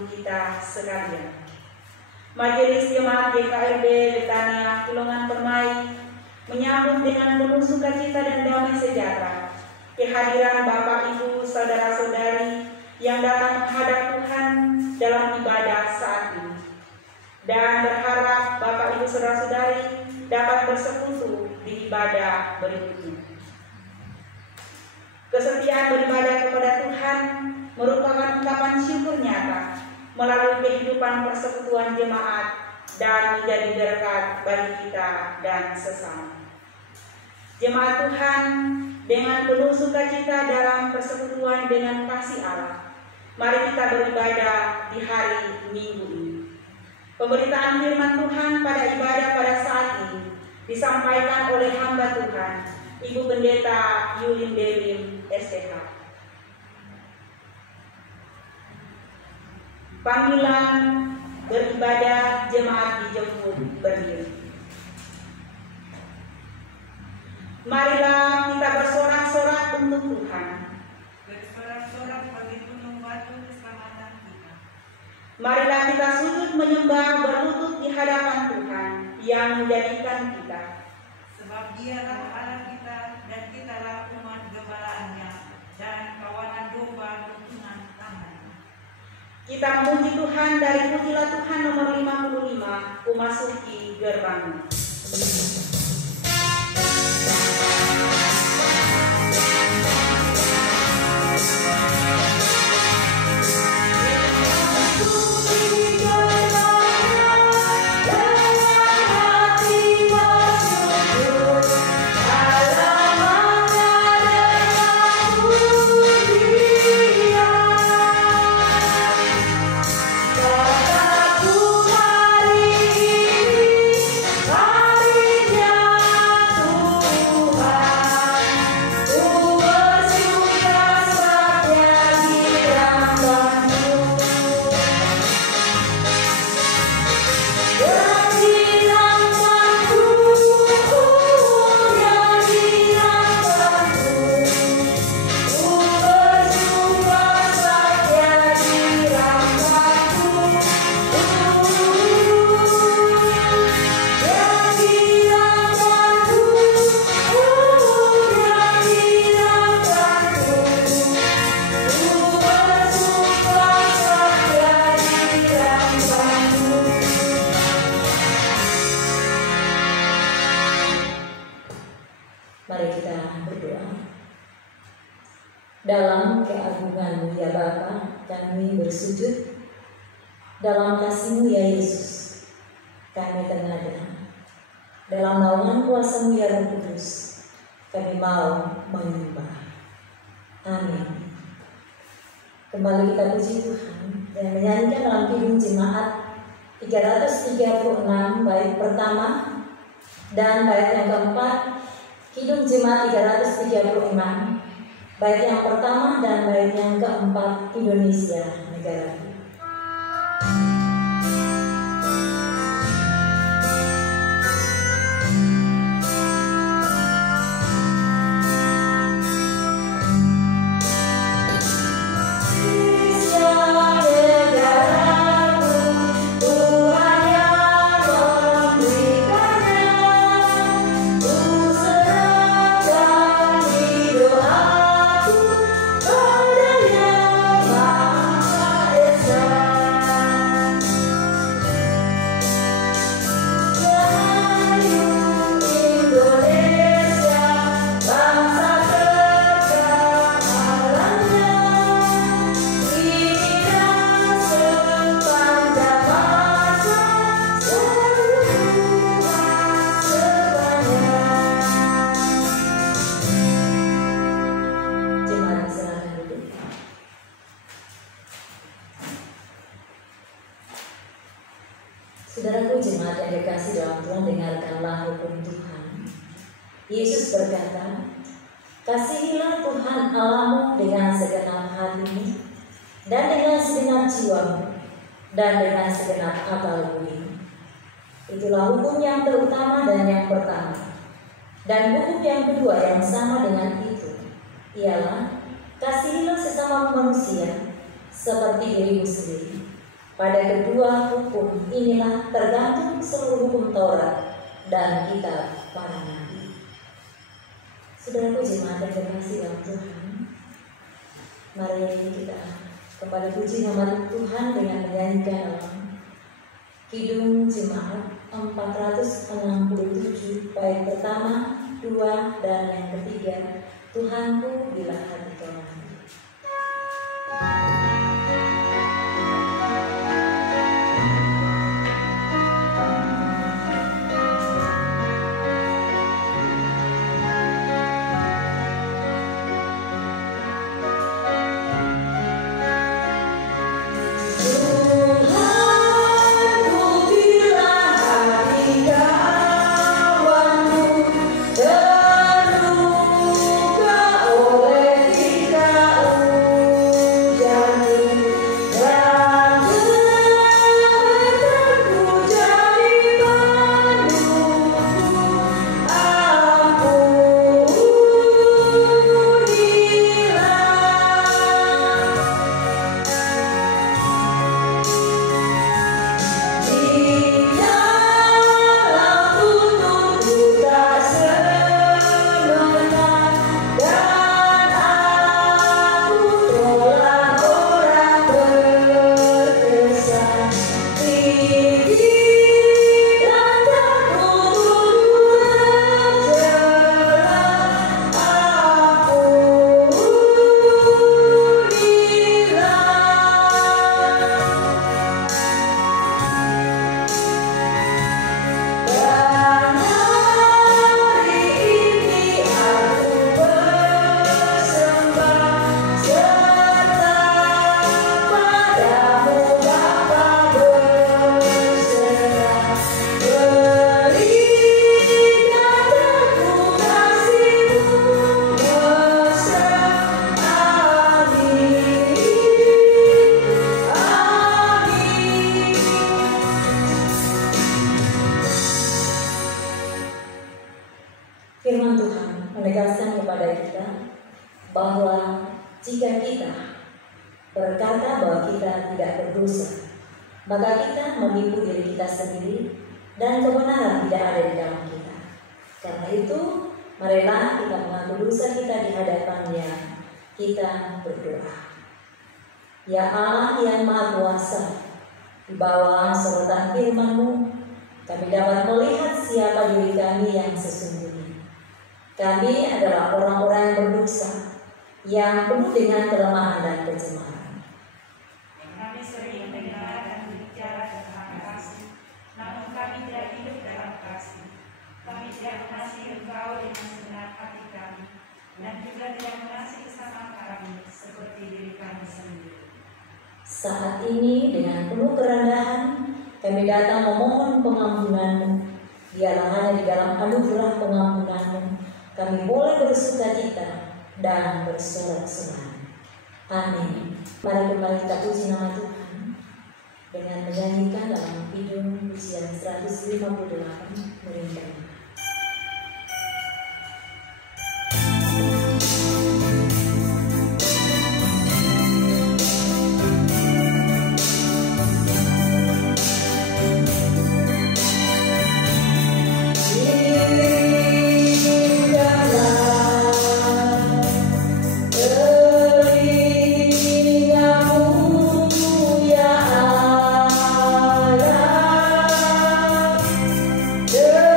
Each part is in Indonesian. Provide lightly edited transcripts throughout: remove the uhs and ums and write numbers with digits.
untuk kita sekalian. Majelis Jemaat GKRB Betania Kilongan Permai menyambut dengan penuh sukacita dan damai sejahtera kehadiran Bapak Ibu saudara-saudari yang datang menghadap Tuhan dalam ibadah saat ini, dan berharap Bapak Ibu saudara-saudari dapat bersekutu di ibadah berikutnya. Kesetiaan beribadah kepada Tuhan merupakan ungkapan syukur nyata melalui kehidupan persekutuan jemaat dan menjadi berkat bagi kita dan sesama. Jemaat Tuhan, dengan penuh sukacita dalam persekutuan dengan kasih Allah, mari kita beribadah di hari Minggu ini. Pemberitaan firman Tuhan pada ibadah pada saat ini disampaikan oleh hamba Tuhan, Ibu Pendeta Yulin Devin STH. Panggilan beribadah jemaat dijemput berdiri. Marilah kita bersorak-sorak untuk Tuhan. Bersorak-sorak bagi gunung batu keselamatan kita. Marilah kita sujud menyembah berlutut di hadapan Tuhan yang menjadikan kita. Sebab Dialah Allah kita dan kitalah umat gembalaannya dan kawanan domba turunan tangannya. Kita memuji Tuhan dari Pujilah Tuhan nomor 55, memasuki gerbang. Dalam keagungan-Mu ya Bapa, kami bersujud. Dalam kasih-Mu ya Yesus, kami tengadah. Dalam naungan kuasa-Mu ya Roh Kudus, kami mau menyembah. Amin. Kembali kita puji Tuhan dan menyanyikan dalam Kidung Jemaat 336 bait pertama dan bait yang keempat. Kidung Jemaat 336 bait yang pertama dan bait yang keempat, Indonesia Negara. Saudaraku jemaat yang dikasih dalam Tuhan, dengarkanlah hukum Tuhan. Yesus berkata, kasihilah Tuhan Allahmu dengan segenap hatimu, dan dengan segenap jiwamu, dan dengan segenap akal budimu. Itulah hukum yang terutama dan yang pertama. Dan hukum yang kedua yang sama dengan itu, ialah kasihilah sesama manusia seperti dirimu sendiri. Pada kedua hukum inilah tergantung seluruh hukum Taurat dan kitab para nabi. Saudaraku jemaat yang terkasih dalam Tuhan, mari kita kembali puji nama Tuhan dengan menyanyikan dalam Kidung Jemaat 467 bait pertama, 2, dan yang ketiga, Tuhanku bila hati kau. Firman Tuhan menegaskan kepada kita bahwa jika kita berkata bahwa kita tidak berdosa, maka kita menipu diri kita sendiri dan kebenaran tidak ada di dalam kita. Karena itu, marilah kita mengaku dosa kita di hadapan-Nya. Kita berdoa. Ya Allah yang Maha Kuasa, di bawah sorotan firman-Mu, kami dapat melihat siapa diri kami yang sesungguhnya. Kami adalah orang-orang yang berdosa, yang penuh dengan kelemahan dan kecemaran. Kami sering mendengar dan berbicara tentang kasih, namun kami tidak hidup dalam kasih. Kami tidak mengasihi Engkau dengan segenap hati kami, dan juga tidak mengasihi sesama kami seperti diri kami sendiri. Saat ini dengan penuh kerendahan kami datang memohon pengampunan-Mu. Biarlah hanya di dalam anugerah pengampunan-Mu kami boleh bersukacita dan bersorak-sorai. Amin. Mari kembali kita puji nama Tuhan dengan menyanyikan dalam Kidung pujian 158 Merindah. Yeah.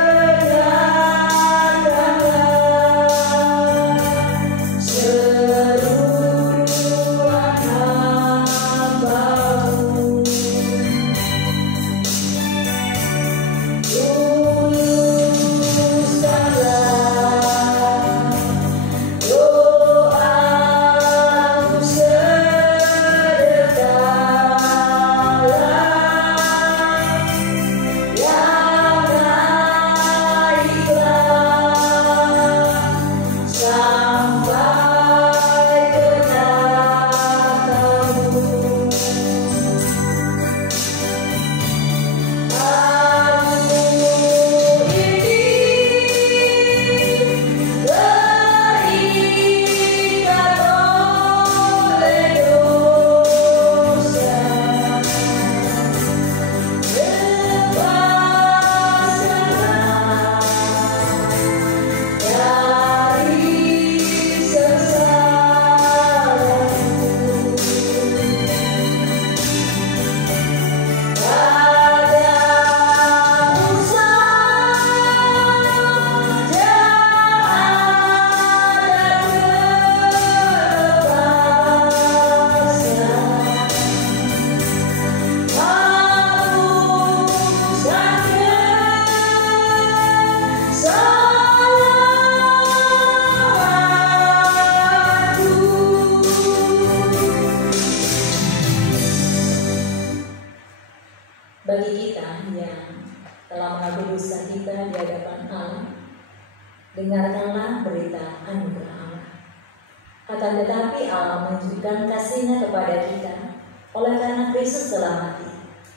bagi kita yang telah mengakui dosa kita di hadapan Allah, dengarkanlah berita anugerah Allah. Akan tetapi Allah menunjukkan kasih-Nya kepada kita oleh karena Kristus telah mati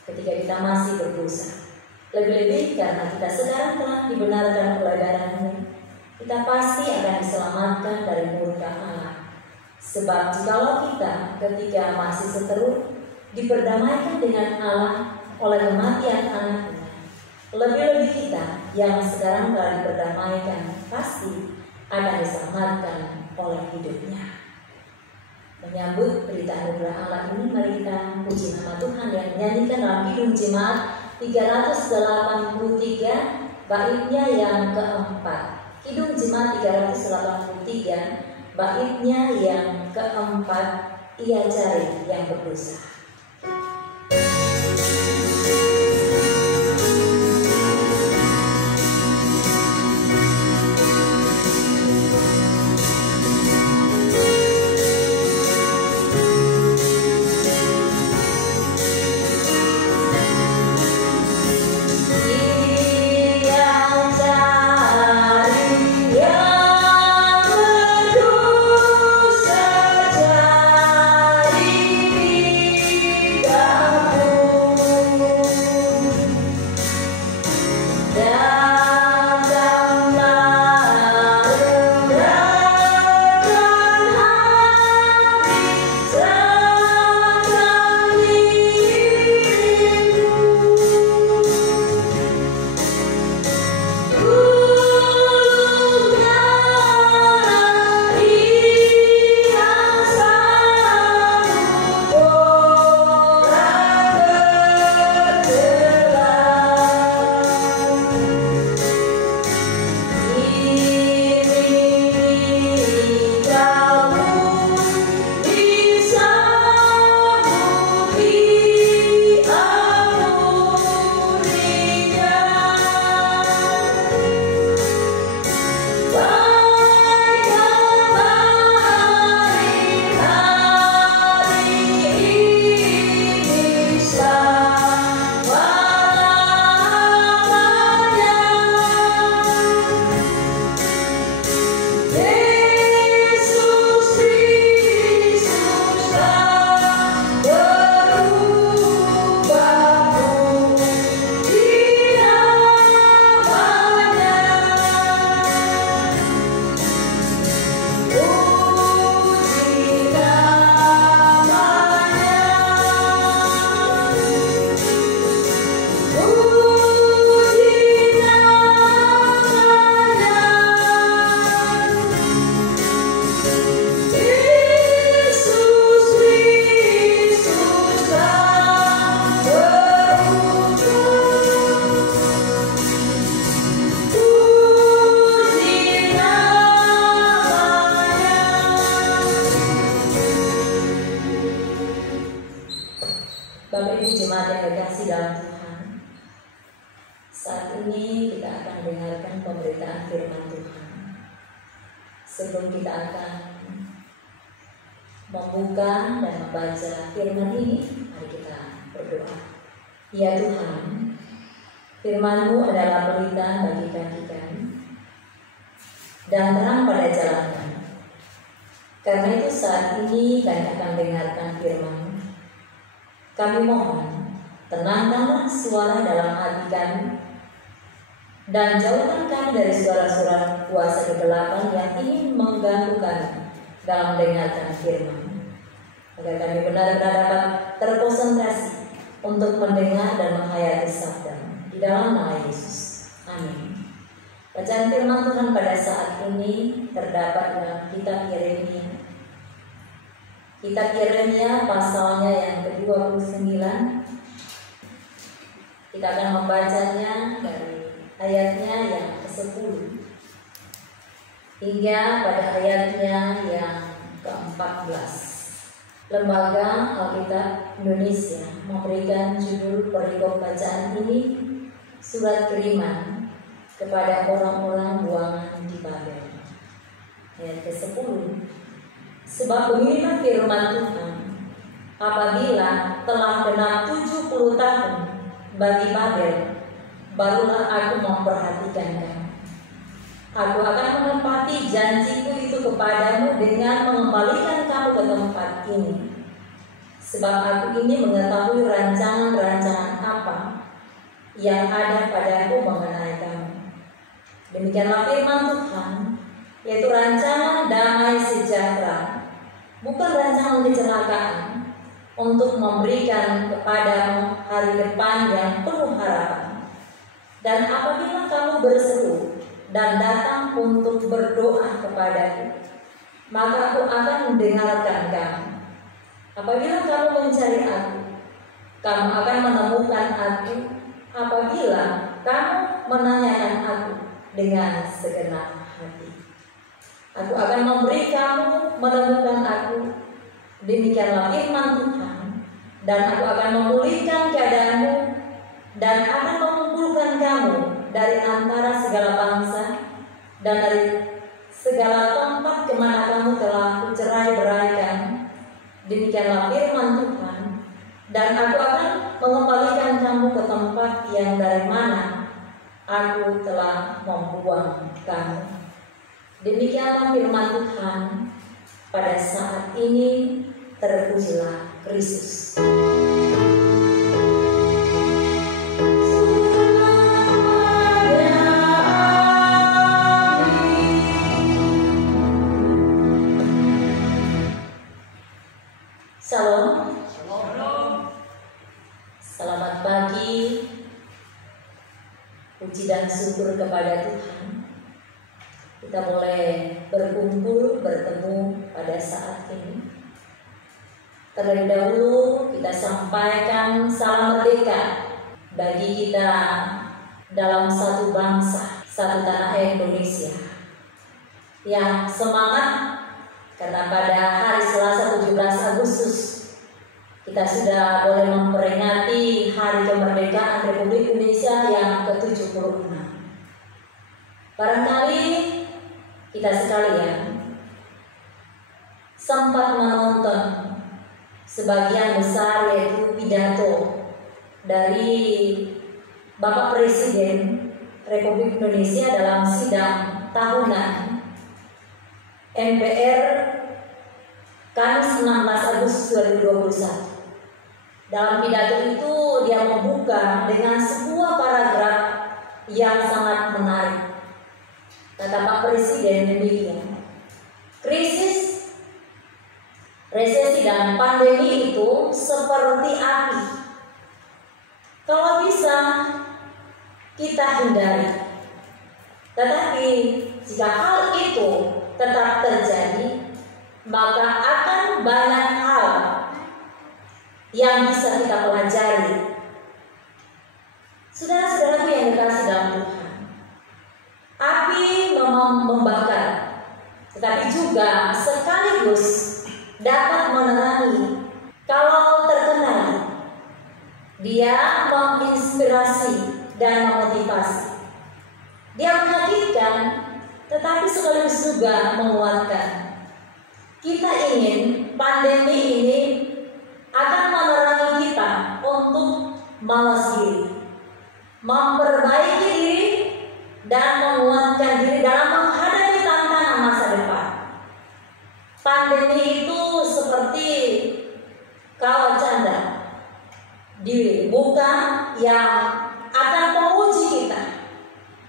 ketika kita masih berdosa. Lebih-lebih karena kita sekarang telah dibenarkan oleh darah-Nya, kita pasti akan diselamatkan dari murka Allah. Sebab jikalau kita ketika masih seteru diperdamaikan dengan Allah oleh kematian anak-Nya, lebih-lebih kita yang sekarang telah diperdamaikan pasti akan diselamatkan oleh hidupnya. Menyambut berita anugerah Allah ini, mari kita puji nama Tuhan yang menyanyikan dalam Kidung Jemaat 383 baitnya yang keempat. Kidung Jemaat 383 baitnya yang keempat, Ia cari yang berdosa. Bapak Ibu jemaat yang terkasih dalam Tuhan, saat ini kita akan dengarkan pemberitaan firman Tuhan. Sebelum kita akan membuka dan membaca firman ini, mari kita berdoa. Ya Tuhan, firman-Mu adalah pelita bagi kaki kami dan terang pada jalan kami. Karena itu saat ini kami akan dengarkan firman-Mu. Kami mohon, tenangkanlah suara dalam hati kami, dan jauhkan kami dari suara-suara kuasa kegelapan yang ingin mengganggu kami dalam mendengarkan firman, agar kami benar-benar dapat terkonsentrasi untuk mendengar dan menghayati sabda di dalam nama Yesus. Amin. Bacaan firman Tuhan pada saat ini terdapat dalam kitab Yeremia. Kitab Yeremia pasalnya yang ke-29. Kita akan membacanya dari ayatnya yang ke-10 hingga pada ayatnya yang ke-14. Lembaga Alkitab Indonesia memberikan judul perikop bacaan ini Surat Kiriman kepada orang-orang buangan di Babel. Ayat ke-10. Sebab beginilah firman Tuhan, apabila telah genap 70 tahun bagi Babel, barulah aku memperhatikan kamu. Aku akan menepati janjiku itu kepadamu dengan mengembalikan kamu ke tempat ini. Sebab aku ini mengetahui rancangan-rancangan apa yang ada padaku mengenai kamu. Demikianlah firman Tuhan, yaitu rancangan damai sejahtera, bukan rancangan kecelakaan, untuk memberikan kepadamu hari depan yang penuh harapan. Dan apabila kamu berseru dan datang untuk berdoa kepadaku, maka aku akan mendengarkan kamu. Apabila kamu mencari aku, kamu akan menemukan aku. Apabila kamu menanyakan aku dengan segenap hati, aku akan memberi kamu menemukan aku. Demikianlah firman Tuhan. Dan aku akan memulihkan keadaanmu dan akan mengumpulkan kamu dari antara segala bangsa dan dari segala tempat kemana kamu telah kucerai-beraikan. Demikianlah firman Tuhan. Dan aku akan mengembalikan kamu ke tempat yang dari mana aku telah membuang kamu. Demikianlah firman Tuhan. Pada saat ini terpujilah Kristus. Shalom. Selamat pagi. Puji dan syukur kepada Tuhan. Kita boleh berkumpul, bertemu pada saat ini. Terlebih dahulu kita sampaikan salam merdeka bagi kita dalam satu bangsa, satu tanah air Indonesia. Yang semangat karena pada hari Selasa 17 Agustus kita sudah boleh memperingati Hari Kemerdekaan Republik Indonesia yang ke-76. Barangkali kita sekalian sempat menonton sebagian besar, yaitu pidato dari Bapak Presiden Republik Indonesia dalam sidang tahunan MPR Kamis 16 Agustus 2021. Dalam pidato itu dia membuka dengan sebuah paragraf yang sangat menarik. Kata Pak Presiden demikian, krisis, resesi dan pandemi itu seperti api. Kalau bisa kita hindari. Tetapi jika hal itu tetap terjadi, maka akan banyak hal yang bisa kita pelajari. Saudara-saudaraku yang dikasih dalam Tuhan, api memang membakar, tetapi juga sekaligus dapat menerangi. Kalau terkenal, dia menginspirasi dan memotivasi. Dia menyakitkan, tetapi sekaligus juga menguatkan. Kita ingin pandemi ini akan menerangi kita untuk mawas diri, memperbaiki diri, dan menguatkan diri dalam menghadapi tantangan masa depan. Pandemi itu seperti kawat canda di muka yang akan menguji kita,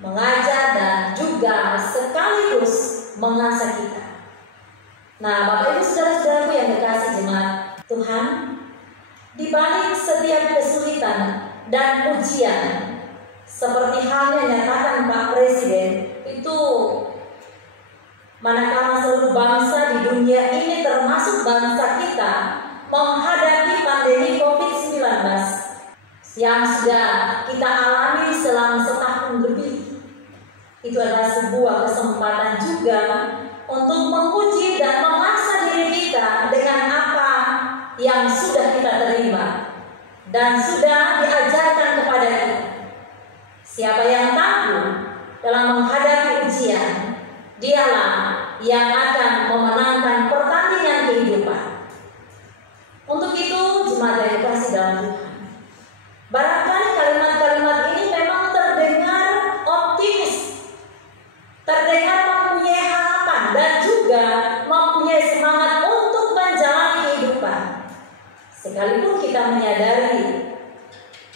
mengajar dan juga sekaligus mengasah kita. Nah, Bapak Ibu saudara-saudaraku yang dikasih jemaat Tuhan, di balik setiap kesulitan dan ujian, seperti halnya nyatakan Pak Presiden, itu manakala seluruh bangsa di dunia ini termasuk bangsa kita menghadapi pandemi COVID-19 yang sudah kita alami selama setahun lebih. Itu adalah sebuah kesempatan juga untuk menguji dan mengasah diri kita dengan apa yang sudah kita terima dan sudah diajarkan kepada kita. Siapa yang tangguh dalam menghadapi ujian, dialah yang akan memenangkan pertandingan kehidupan. Untuk itu, jemaat yang dikasih dalam Tuhan, barangkali kalimat sekalipun kita menyadari,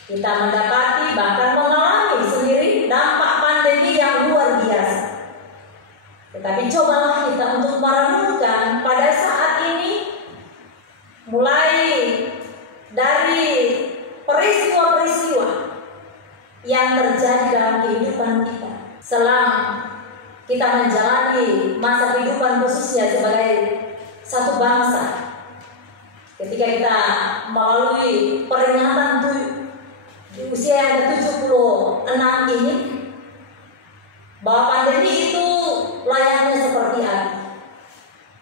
kita mendapati bahkan mengalami sendiri dampak pandemi yang luar biasa. Tetapi cobalah kita untuk merenungkan pada saat ini, mulai dari peristiwa-peristiwa yang terjadi dalam kehidupan kita selama kita menjalani masa kehidupan khususnya sebagai satu bangsa. Ketika kita melalui peringatan di usia yang ke-76 ini, bahwa pandemi itu layaknya seperti api.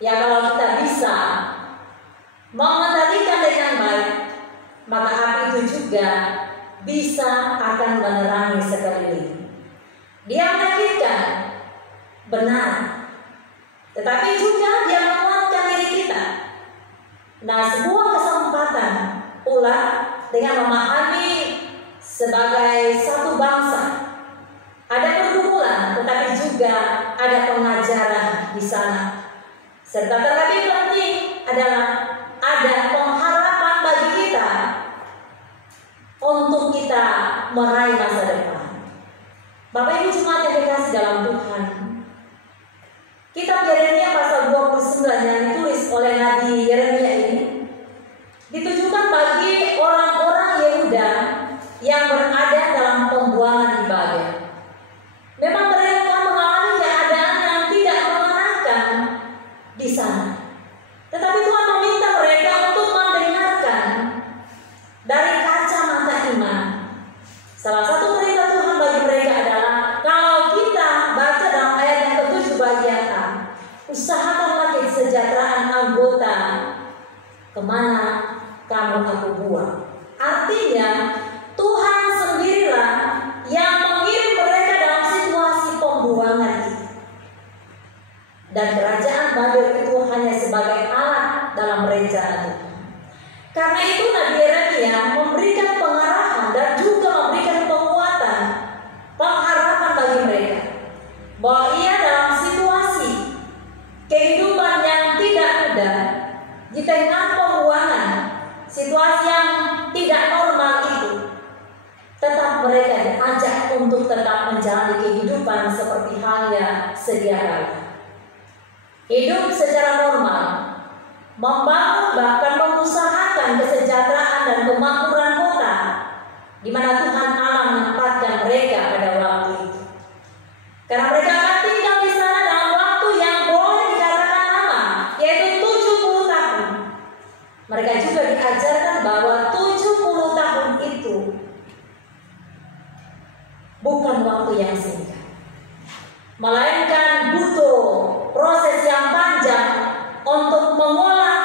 Ya, kalau kita bisa mengendalikan dengan baik, maka api itu juga bisa akan menerangi sekeliling. Dia menyakitkan, benar, tetapi juga dia menguatkan diri kita. Nah, sebuah kesempatan pula dengan memahami sebagai satu bangsa, ada pergumulan, tetapi juga ada pengajaran di sana. Serta terlebih penting adalah ada pengharapan bagi kita untuk kita meraih masa depan. Bapak Ibu jemaat yang dikasih dalam Tuhan, kitab Yeremia pasal 29 yang ditulis oleh Nabi Yeremia ini ditujukan bagi orang-orang Yehuda yang berada dalam pembuangan di Babel. Memang mereka mengalami keadaan yang tidak menyenangkan di sana, tetapi Tuhan meminta mereka untuk mendengarkan dari kacamata iman. Salah satu perintah Tuhan bagi mereka adalah, kalau kita baca dalam ayat yang ke-7 bagian A, usahakanlah kesejahteraan anggota kemana kamu aku buang. Artinya Tuhan sendirilah yang mengirim mereka dalam situasi pembuangan itu. Dan kerajaan Babel itu hanya sebagai alat dalam rencana Tuhan. Karena itu Nabi Yeremia memberikan pengarahan dan juga memberikan penguatan, pengharapan bagi mereka, bahwa ia dalam situasi kehidupan yang tidak mudah, di tengah pembuangan, situasi yang tidak normal itu, tetap mereka diajak untuk tetap menjalani kehidupan seperti halnya sedia kala. Hidup secara normal, membangun bahkan mengusahakan kesejahteraan dan kemakmuran kota di mana Tuhan Allah menempatkan mereka pada waktu itu. Karena mereka akan tinggal di sana dalam waktu yang boleh dikatakan lama, yaitu 70 tahun. Mereka juga diajarkan bahwa 70 tahun itu bukan waktu yang singkat, melainkan butuh proses yang panjang untuk mengolah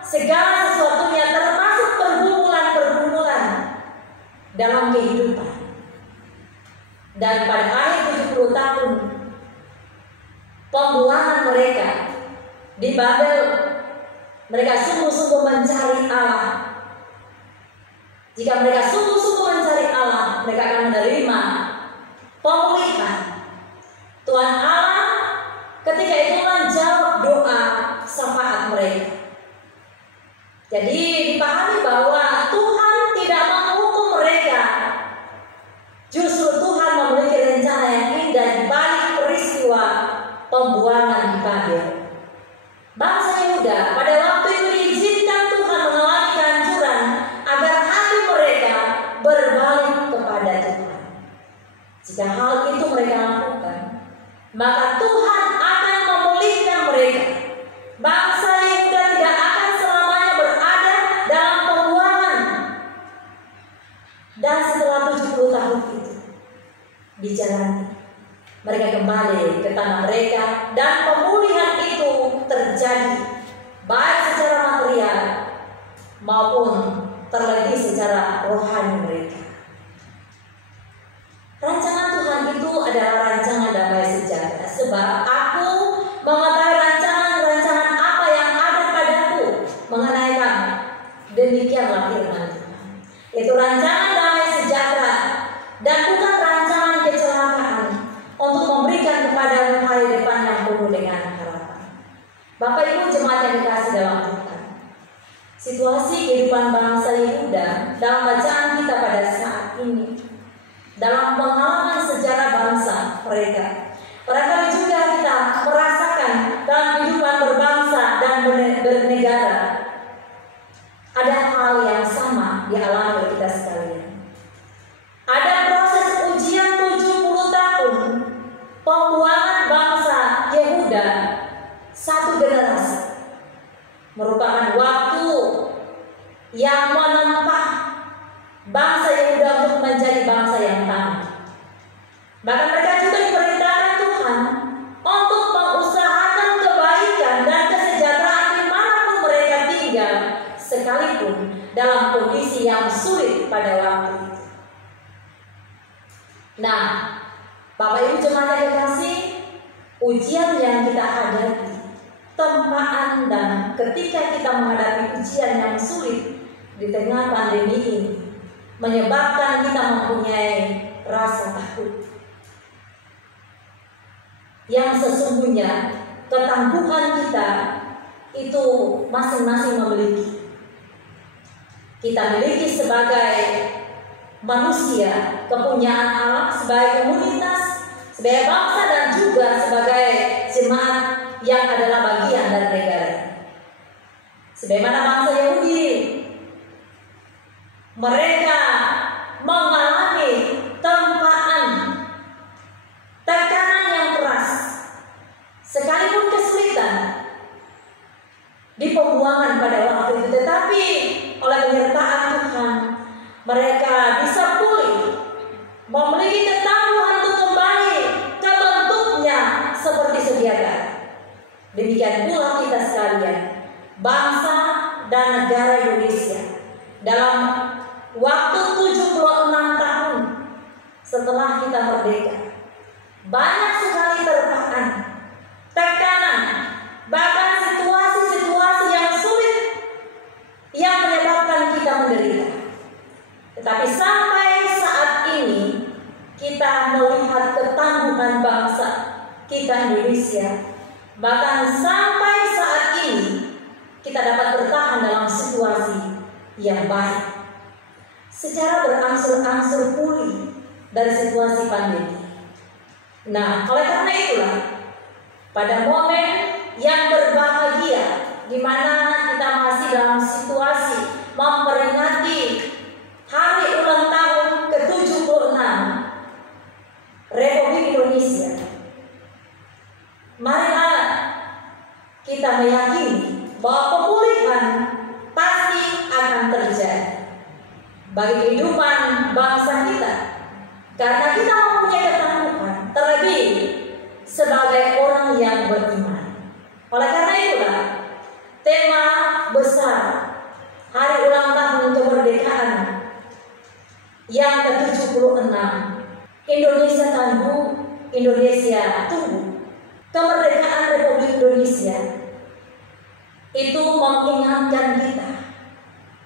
segala sesuatunya, termasuk pergumulan-pergumulan dalam kehidupan. Dan pada akhir 70 tahun pembuangan mereka di Babel, mereka sungguh-sungguh mencari Allah. Jika mereka sungguh-sungguh mencari Allah, mereka akan menerima pemulihan. Tuhan Allah ketika itu menjawab doa syafaat mereka. Jadi dipahami bahwa Tuhan tidak menghukum mereka. Justru Tuhan memiliki rencana yang indah di balik peristiwa pembuangan di Babel. Bangsa Yehuda pada waktu itu diizinkan Tuhan mengalami kehancuran agar hati mereka berbalik kepada Tuhan. Jika hal itu mereka lakukan, maka Tuhan akan memulihkan mereka. Bangsa Yehuda tidak akan selamanya berada dalam pembuangan. Dan setelah 70 tahun itu dijalani, mereka kembali ke tanah mereka, dan pemulihan itu terjadi baik secara material maupun terlebih secara rohani mereka. Rancangan Tuhan itu adalah rancangan damai sejahtera, sebab aku mengetahui rancangan-rancangan apa yang ada padaku mengenai kamu. Demikianlah firman Tuhan. Itu rancangan damai sejahtera dan bukan rancangan kecelakaan, untuk memberikan kepada hari depan yang penuh dengan harapan. Bapak Ibu jemaat yang dikasih dalam Tuhan, situasi kehidupan bangsa dalam pengalaman sejarah bangsa mereka. Barangkali juga kita merasakan dalam kehidupan berbangsa dan bernegara ada hal yang sama dialami oleh kita sekalian. Ada proses ujian 70 tahun pembuangan bangsa Yehuda, satu generasi, merupakan waktu yang menempa bangsa Yehuda untuk menjadi bangsa yang tangguh. Bahkan mereka juga diperintahkan Tuhan untuk mengusahakan kebaikan dan kesejahteraan dimanapun mereka tinggal, sekalipun dalam kondisi yang sulit pada waktu itu. Nah, Bapak Ibu jemaat yang dikasihi, ujian yang kita hadapi, tempaan dan ketika kita menghadapi ujian yang sulit di tengah pandemi ini, menyebabkan kita mempunyai rasa takut. Yang sesungguhnya ketangguhan kita itu masing-masing memiliki. Kita miliki sebagai manusia, kepunyaan Allah, sebagai komunitas, sebagai bangsa, dan juga sebagai jemaat yang adalah bagian dari negara. Sebagaimana bangsa Yahudi, mereka mengalami tempaan, tekanan yang keras, sekalipun kesulitan di pembuangan pada waktu itu, tetapi oleh penyertaan Tuhan mereka bisa pulih, memiliki ketangguhan untuk kembali ke bentuknya seperti sedia kala. Demikian pula kita sekalian, bangsa dan negara Indonesia, dalam waktu 76 tahun setelah kita merdeka, banyak sekali terpaan, tekanan, bahkan situasi-situasi yang sulit yang menyebabkan kita menderita. Tetapi sampai saat ini kita melihat ketangguhan bangsa kita Indonesia. Bahkan sampai saat ini kita dapat bertahan dalam situasi yang baik, secara berangsur-angsur pulih dari situasi pandemi. Nah, oleh karena itulah pada momen yang berbahagia di mana kita masih dalam situasi memperingati hari ulang tahun ke-76 Republik Indonesia, marilah kita meyakini bahwa pemulihan pasti akan terjadi bagi kehidupan bangsa kita, karena kita mempunyai ketangguhan, terlebih sebagai orang yang beriman. Oleh karena itulah tema besar hari ulang tahun kemerdekaan yang ke-76, Indonesia Tangguh, Indonesia Tumbuh. Kemerdekaan Republik Indonesia itu mengingatkan kita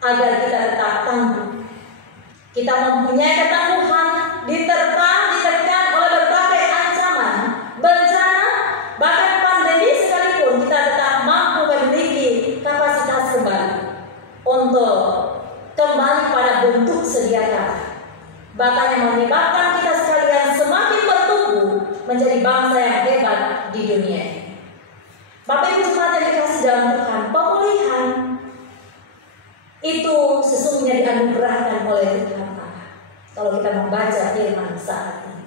agar kita tetap tangguh. Kita mempunyai ketangguhan diterpa, ditekan oleh berbagai ancaman, bencana, bahkan pandemi sekalipun kita tetap mampu memiliki kapasitas kembali untuk kembali pada bentuk sedia kala. Bahkan yang menyebabkan kita sekalian semakin bertumbuh menjadi bangsa yang hebat di dunia ini. Bapak Ibu jemaat yang dikasihi dalam Tuhan, pemulihan itu sesungguhnya dianugerahkan oleh Tuhan Allah kalau kita membaca firman saat ini.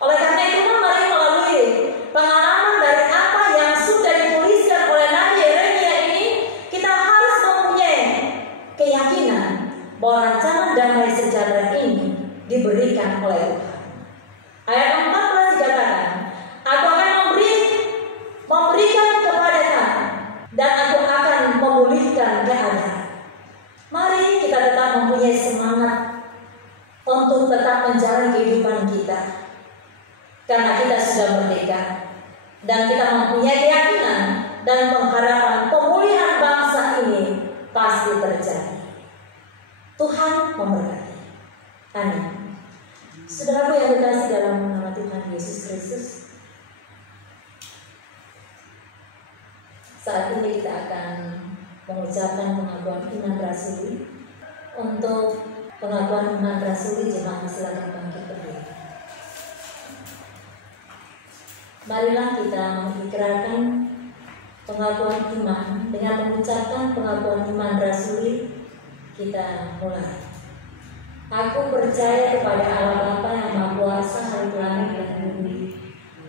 Oleh karena itu, mari melalui pengalaman dari apa yang sudah dituliskan oleh Nabi Yeremia ini, kita harus mempunyai keyakinan bahwa rancangan damai sejahtera ini diberikan oleh Tuhan. Ayat 14 dikatakan, aku akan memberikan kepada kamu dan aku akan memulihkan keadaan. Mari kita tetap mempunyai semangat untuk tetap menjalani kehidupan kita, karena kita sudah merdeka dan kita mempunyai keyakinan dan pengharapan pemulihan bangsa ini pasti terjadi. Tuhan memberkati. Amin. Saudaraku yang dikasihi dalam nama Tuhan Yesus Kristus, saat ini kita akan mengucapkan pengakuan iman rasuli untuk pengakuan iman rasuli jemaat silakan bangkit berdiri. Marilah kita mengikrarkan pengakuan iman dengan mengucapkan pengakuan iman rasuli. Kita mulai. Aku percaya kepada Allah Bapa yang Maha Kuasa, Hari langit dan bumi,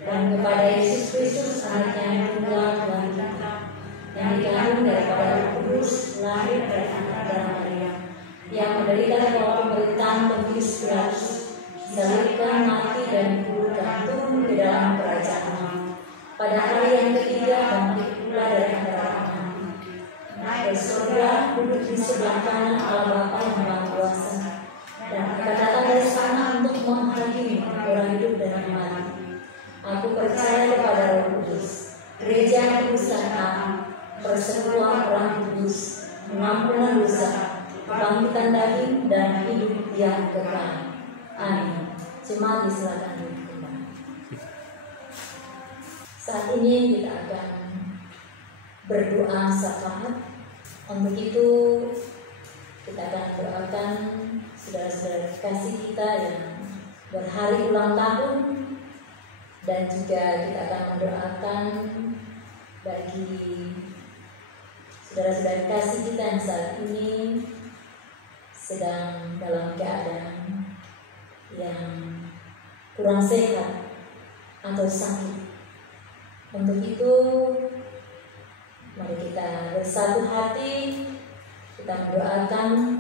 dan kepada Yesus Kristus, Anaknya yang tunggal Tuhan kita, yang dikandung daripada Roh Kudus, lahir dari anak darah Maria, yang menderita di bawah pemerintahan Pontius Pilatus, disalibkan, mati dan dikuburkan, turun ke dalam kerajaan. Pada hari yang ketiga bangkit pula dari antara orang mati, naik ke surga, duduk di sebelah kanan Allah Bapa yang Maha Kuasa, dan akan datang dari sana untuk menghakimi orang hidup dan mati. Aku percaya kepada Roh Kudus, gereja kekudusan Allah, persekutuan orang kudus, pengampunan dosa, kebangkitan daging dan hidup yang kekal. Amin. Jemaat disilakan duduk kembali. Saat ini kita akan berdoa syafaat. Untuk itu kita akan doakan saudara-saudara kasih kita yang berhari ulang tahun, dan juga kita akan mendoakan bagi saudara-saudara kasih kita yang saat ini sedang dalam keadaan yang kurang sehat atau sakit. Untuk itu mari kita bersatu hati, kita mendoakan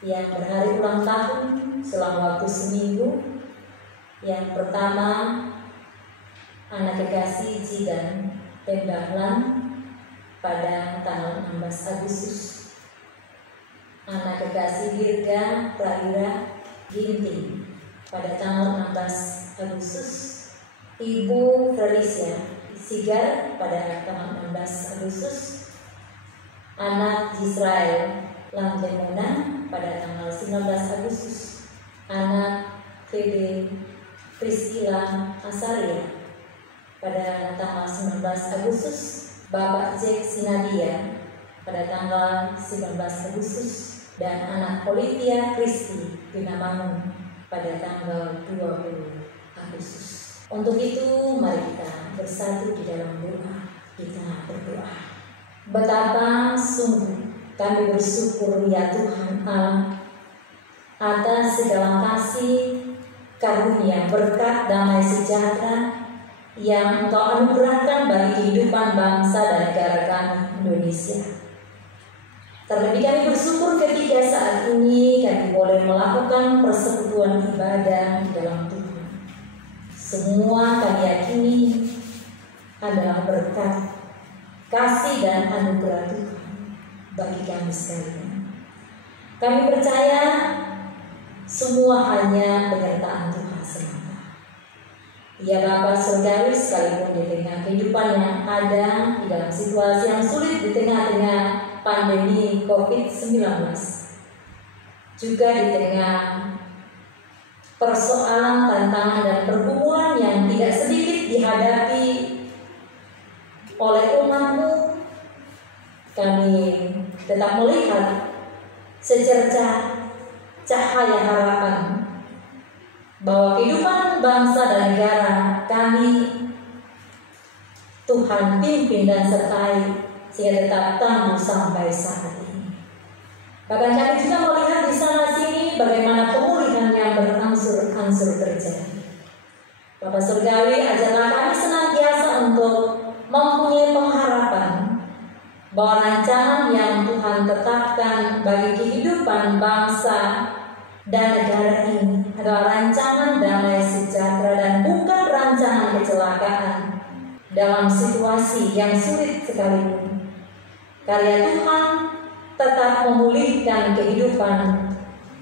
yang berhari ulang tahun selama waktu seminggu. Yang pertama, anak kekasih Jidan Tembahlan pada tanggal 16 Agustus, anak kekasih Dirga Prawira Ginting pada tanggal 16 Agustus, Ibu Felicia Sigar pada tanggal 16 Agustus, anak Israel Lamjemona pada tanggal 19 Agustus, anak Febe Priscilla Asaria pada tanggal 19 Agustus, Bapak Jack Sinadia pada tanggal 19 Agustus, dan anak Olivia Kristi Binamangun pada tanggal 20 Agustus. Untuk itu mari kita bersatu di dalam doa. Kita berdoa. Betapa sungguh kami bersyukur ya Tuhan Allah atas segala kasih, karunia, berkat, damai sejahtera yang Engkau anugerahkan bagi kehidupan bangsa dan negara kami Indonesia. Terlebih kami bersyukur ketika saat ini kami boleh melakukan persekutuan ibadah di dalam Tuhan. Semua kami yakini adalah berkat, kasih dan anugerah Tuhan bagi kami sekalian. Kami percaya semua hanya penyertaan Tuhan semata. Ya Bapa Surgawi, sekalipun di tengah kehidupan yang ada, di dalam situasi yang sulit, di tengah-tengah pandemi COVID-19, juga di tengah persoalan, tantangan dan pergumulan yang tidak sedikit dihadapi oleh umat-Mu, kami tetap melihat secercah cahaya harapan bahwa kehidupan bangsa dan negara kami Tuhan pimpin dan sertai sehingga tetap tangguh sampai saat ini. Bahkan kami juga melihat di sana sini bagaimana pemulihan yang berangsur-angsur terjadi. Bapak Surgawi, ajarlah kami senantiasa untuk mempunyai pengharapan bahwa rancangan yang Tuhan tetapkan bagi kehidupan bangsa dan negara ini adalah rancangan damai sejahtera dan bukan rancangan kecelakaan dalam situasi yang sulit sekalipun. Karya Tuhan tetap memulihkan kehidupan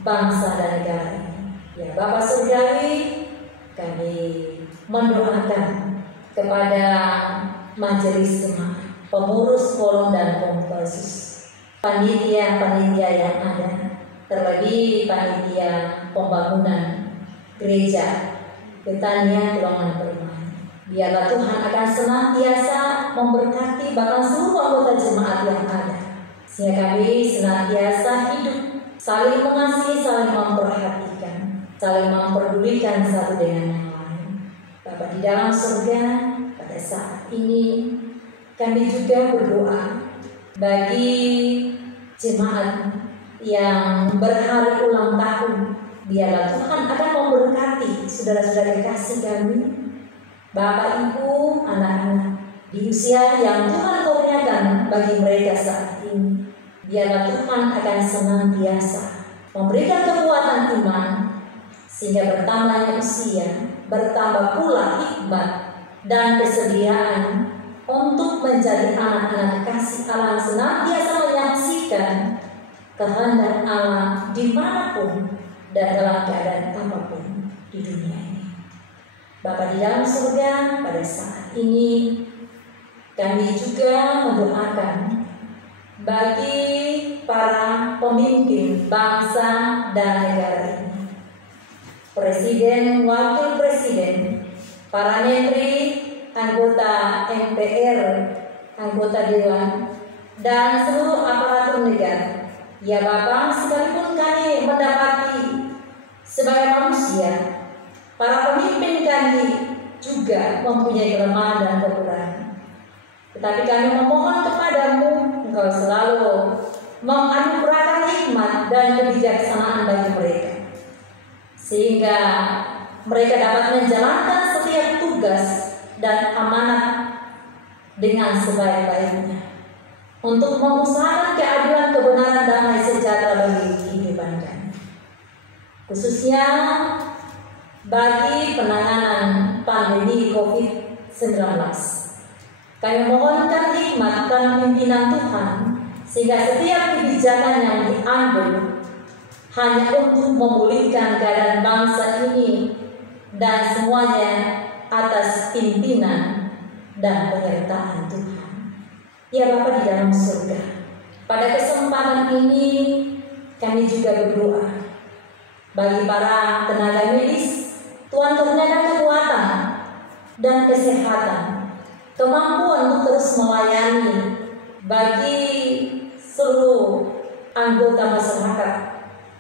bangsa dan negara ini. Ya Bapak Surgawi, kami mendoakan kepada majelis jemaat, pengurus forum dan pengurus, panitia-panitia yang ada, terlebih panitia pembangunan gereja Betania Tulungan Perumahan. Biarlah Tuhan akan senantiasa memberkati bahkan seluruh anggota jemaat yang ada, sehingga kami senantiasa hidup saling mengasihi, saling memperhatikan, saling memperdulikan satu dengan yang lain. Bapa di dalam surga, pada saat ini kami juga berdoa bagi jemaat yang berhari ulang tahun. Biarlah Tuhan akan memberkati saudara-saudara kasih kami, Bapak, Ibu, anak-anak di usia yang Tuhan kurniakan bagi mereka saat ini. Biarlah Tuhan akan senantiasa memberikan kekuatan iman, sehingga bertambahnya usia, bertambah pula hikmat dan kesediaan untuk menjadi anak-anak kasih Allah, senantiasa menyaksikan kehendak Allah dimanapun dan dalam keadaan apapun di dunia ini. Bapa di dalam surga, pada saat ini kami juga mendoakan bagi para pemimpin bangsa dan negara ini, Presiden, Wakil Presiden, para menteri, anggota MPR, anggota Dewan, dan seluruh aparatur negara. Ya Bapa, sekalipun kami mendapati sebagai manusia, para pemimpin kami juga mempunyai kelemahan dan kekurangan. Tetapi kami memohon kepadamu, Engkau selalu menganugerahkan hikmat dan kebijaksanaan bagi mereka, sehingga mereka dapat menjalankan setiap tugas dan amanat dengan sebaik-baiknya, untuk mengusahakan keadilan, kebenaran, damai sejahtera bagi kehidupan kami, khususnya bagi penanganan pandemi COVID-19. Kami mohonkan hikmat dan pimpinan Tuhan, sehingga setiap kebijakan yang diambil hanya untuk memulihkan keadaan bangsa ini dan semuanya atas pimpinan dan penyertaan Tuhan. Ya Bapa di dalam surga, pada kesempatan ini kami juga berdoa bagi para tenaga medis. Tuhan kurniakan kekuatan dan kesehatan, kemampuan untuk terus melayani bagi seluruh anggota masyarakat,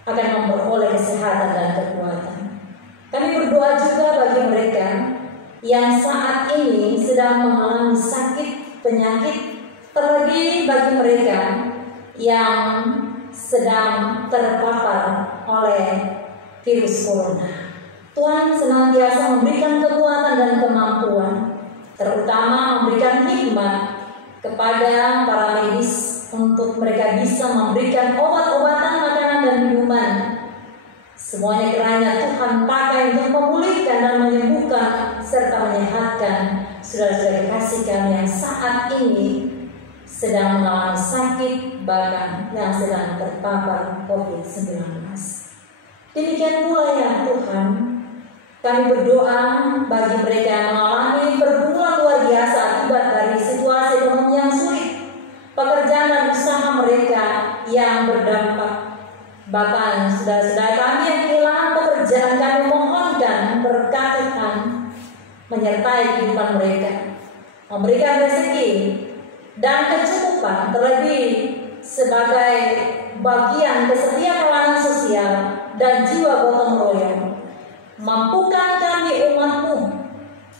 akan memperoleh kesehatan dan kekuatan. Kami berdoa juga bagi mereka yang saat ini sedang mengalami sakit, penyakit, terlebih bagi mereka yang sedang terpapar oleh virus corona. Tuhan senantiasa memberikan kekuatan dan kemampuan, terutama memberikan hikmat kepada para medis untuk mereka bisa memberikan obat-obatan, makanan, dan minuman. Semuanya kiranya Tuhan pakai untuk memulihkan dan menyembuhkan serta menyehatkan saudara-saudara kasih kami yang saat ini sedang mengalami sakit, bahkan yang sedang terpapar COVID-19. Demikian pula ya Tuhan, kami berdoa bagi mereka yang mengalami pergumulan luar biasa akibat dari situasi ekonomi yang sulit, pekerjaan dan usaha mereka yang berdampak. Bahkan saudara-saudara kami yang kehilangan pekerjaan, kami mohonkan berkat Tuhan menyertai kehidupan mereka, memberikan rezeki dan kecukupan, terlebih sebagai bagian kesetiakawanan sosial dan jiwa gotong royong. Mampukan kami umat-Mu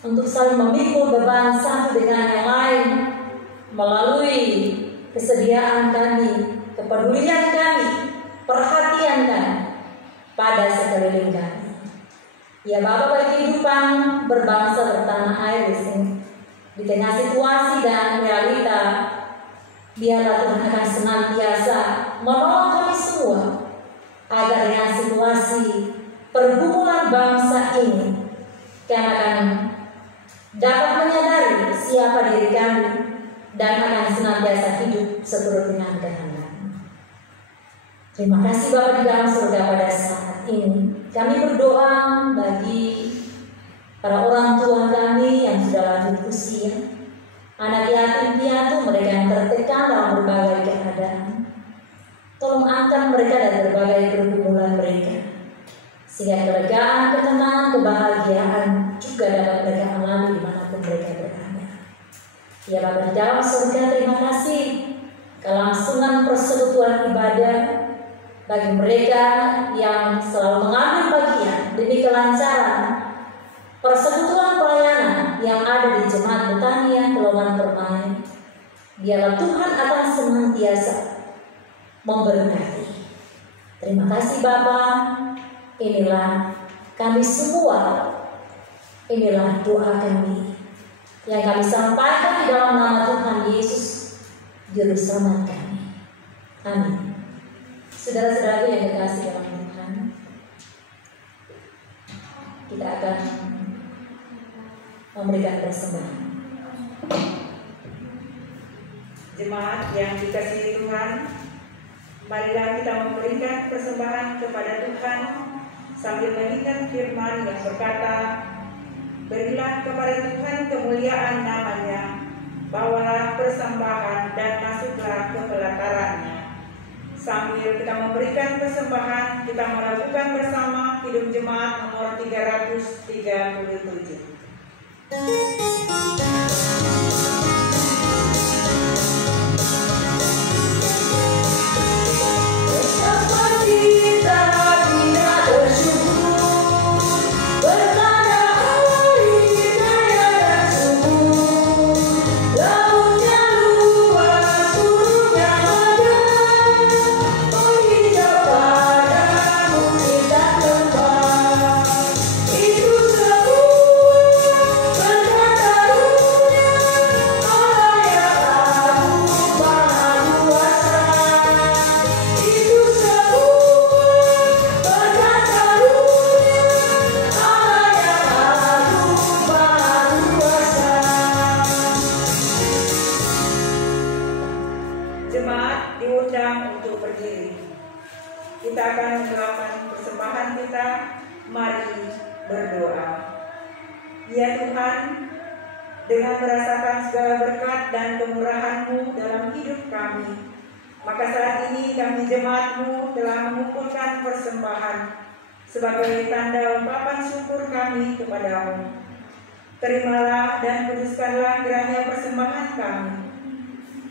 untuk saling memikul beban satu dengan yang lain melalui kesediaan kami, kepedulian kami, perhatian kami pada sekeliling kami. Ya Bapa, bagi kehidupan berbangsa bertanah air di sini, di tengah situasi dan realita, biarlah Tuhan akan senantiasa menolong kami semua agar dengan situasi pergumulan bangsa ini kami akan dapat menyadari siapa diri kami dan akan senantiasa hidup seturut dengan kehendak. Terima kasih Bapa di dalam surga, pada saat ini kami berdoa bagi para orang tua kami yang sudah lanjut usia, anak yatim piatu, mereka yang tertekan dalam berbagai keadaan. Tolong angkat mereka dari berbagai pergumulan mereka, sehingga kelegaan, ketenangan, kebahagiaan juga dapat mereka alami dimanapun mereka berada. Ya Bapa di dalam surga, terima kasih kelangsungan persekutuan ibadah bagi mereka yang selalu mengambil bagian demi kelancaran persekutuan pelayanan yang ada di Jemaat Betania Kelauman Permai. Biarlah Tuhan akan senantiasa memberkati. Terima kasih Bapa. Inilah kami semua. Inilah doa kami yang kami sampaikan di dalam nama Tuhan Yesus, Juru Selamat kami. Amin. Saudara-saudaraku yang dikasihi dalam Tuhan, kita akan memberikan persembahan. Jemaat yang dikasihi Tuhan, marilah kita memberikan persembahan kepada Tuhan sambil mengingat firman yang berkata, berilah kepada Tuhan kemuliaan namanya, bawalah persembahan dan masuklah ke pelatarannya. Sambil kita memberikan persembahan, kita melakukan bersama Hidup Jemaat nomor 337. Jemaat diundang untuk berdiri. Kita akan melakukan persembahan kita. Mari berdoa. Ya Tuhan, dengan merasakan segala berkat dan kemurahan-Mu dalam hidup kami, maka saat ini kami jemaat-Mu telah mengumpulkan persembahan sebagai tanda ungkapan syukur kami kepadamu. Terimalah dan kuduskanlah kiranya persembahan kami,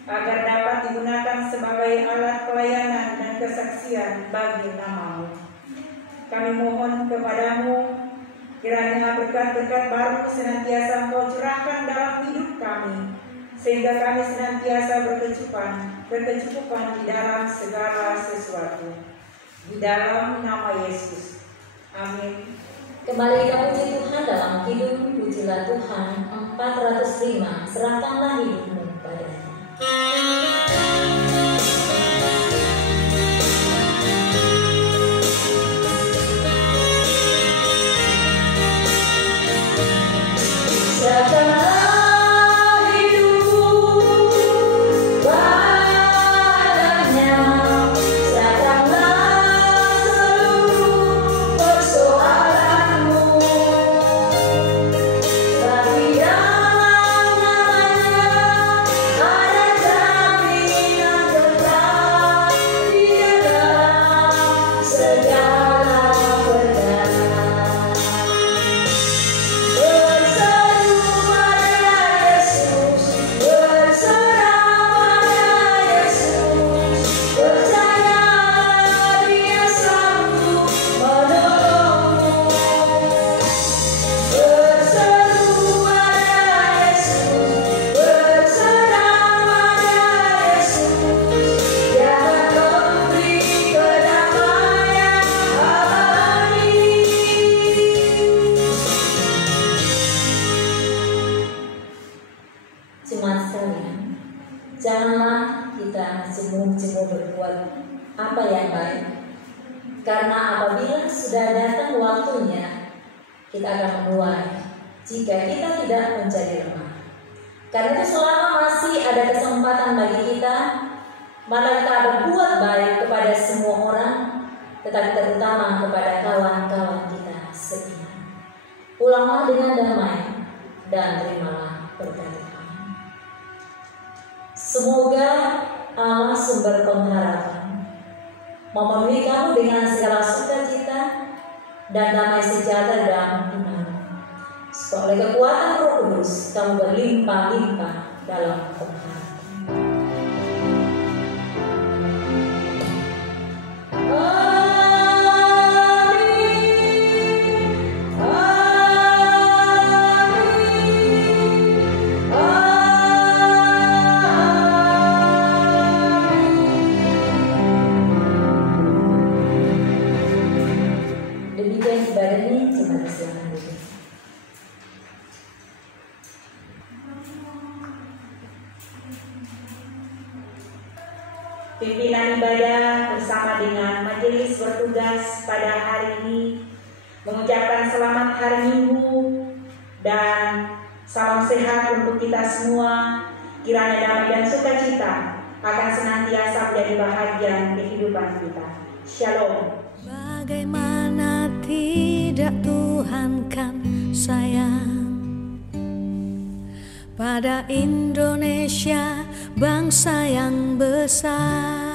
agar dapat digunakan sebagai alat pelayanan dan kesaksian bagi nama-Mu. Kami mohon kepadamu, kiranya berkat-berkat baru senantiasa Engkau curahkan dalam hidup kami, sehingga kami senantiasa berkecukupan di dalam segala sesuatu. Di dalam nama Yesus. Amin. Kembali kita puji Tuhan dalam hidup, pujilah Tuhan 405, serahkanlah hidupmu padanya. Jemaat sekalian, janganlah kita jemu-jemu berbuat apa yang baik, karena apabila sudah datang waktunya, kita akan menuai jika kita tidak menjadi lemah. Karena itu selama masih ada kesempatan bagi kita, mari kita berbuat baik kepada semua orang, tetapi terutama kepada kawan-kawan kita sekian. Pulanglah dengan damai dan terimalah berkat Tuhan. Semoga Allah sumber pengharapan memenuhi kamu dengan segala sukacita dan damai sejahtera dalam iman, supaya oleh kekuatan Roh Kudus kamu berlimpah-limpah dalam pengharapan. Demikian ibadah ini, jemaat silakan duduk. Pimpinan ibadah bersama dengan majelis bertugas pada hari ini mengucapkan selamat hari Minggu dan salam sehat untuk kita semua. Kiranya damai dan sukacita akan senantiasa menjadi bahagian kehidupan kita. Shalom. Bagaimana tidak Tuhan kan sayang pada Indonesia, bangsa yang besar.